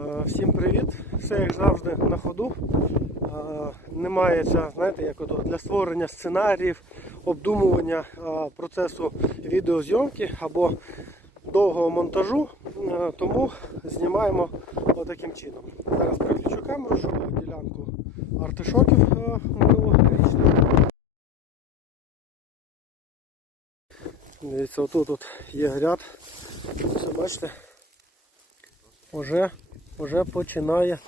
Е, Всім привіт! Все як завжди на ходу. Е, Немає часу, знаєте, як ото, для створення сценаріїв, обдумування е, процесу відеозйомки або довгого монтажу, тому знімаємо отаким чином. Зараз переключу камеру, щоб ділянку артишоків минулорічних. Дивіться, отут от є ряд. Все бачите? Уже, уже починає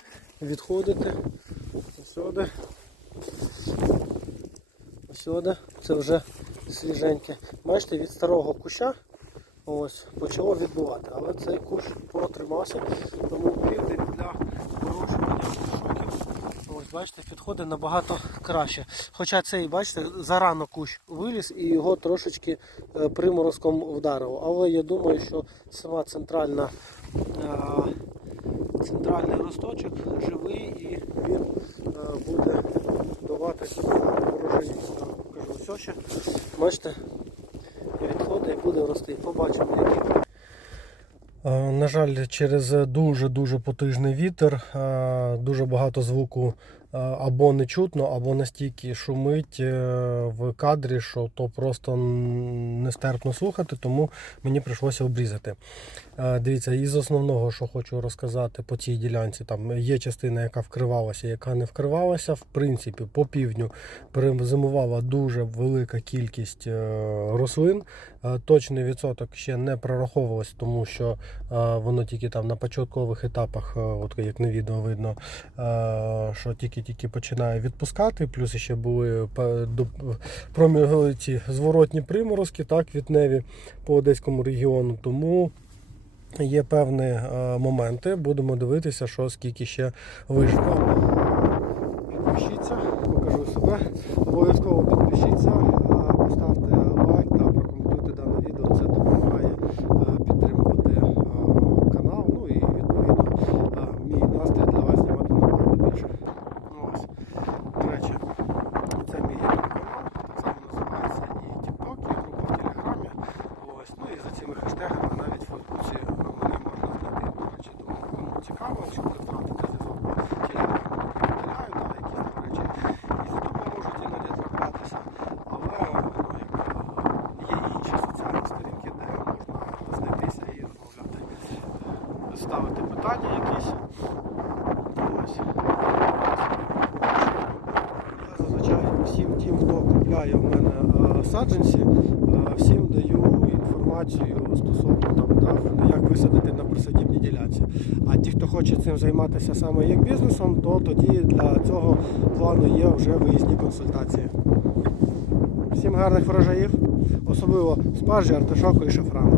відходити. Сюди. Сюди. Це вже свіженьке. Бачите, від старого куща ось почало відбувати. Але цей кущ протримався, тому південь для вирощування. Ось бачите, підходить набагато краще. Хоча цей, бачите, зарано кущ виліз і його трошечки е, приморозком вдарило. Але я думаю, що сама центральна е, центральний росточок живий і він е, буде давати урожаї. Покажу все ще. Бачите, відходить і буде рости. Побачимо, які. Е, На жаль, через дуже-дуже потужний вітер, е, дуже багато звуку або не чутно, або настільки шумить е, в кадрі, що то просто нестерпно слухати, тому мені прийшлося обрізати. Е, Дивіться, із основного, що хочу розказати по цій ділянці, там є частина, яка вкривалася, яка не вкривалася. В принципі, по півдню перезимувала дуже велика кількість е, рослин. Е, Точний відсоток ще не прораховувалось, тому що е, воно тільки там на початкових етапах, е, от як на відео видно, е, що тільки-тільки починає відпускати. Плюс ще були пе- ці зворотні приморозки, так, вітневі по одеському регіону. Тому є певні е, моменти. Будемо дивитися, що скільки ще вийшло. Пишіться, покажу себе. Ось. Ну і за цими хештегами навіть в Фейсбуці мене можна знайти. До речі, думаю, кому цікаво, щоб не втратити зв'язок по Телеграмі виділяю, да, якісь там речі. І з Ютуба можуть іноді траплятися. Але ну, якби, є інші соціальні сторінки, де можна знайтися і розмовляти. Ставити питання якісь. Ось. Я зазвичай всім тим, хто купляє в мене е, саджанці, е, всім даю інформацію стосовно там, да, як висадити на присадібній ділянці. А ті, хто хоче цим займатися саме як бізнесом, то тоді для цього плану є вже виїзні консультації. Всім гарних врожаїв, особливо спаржі, артишоку і шафрану.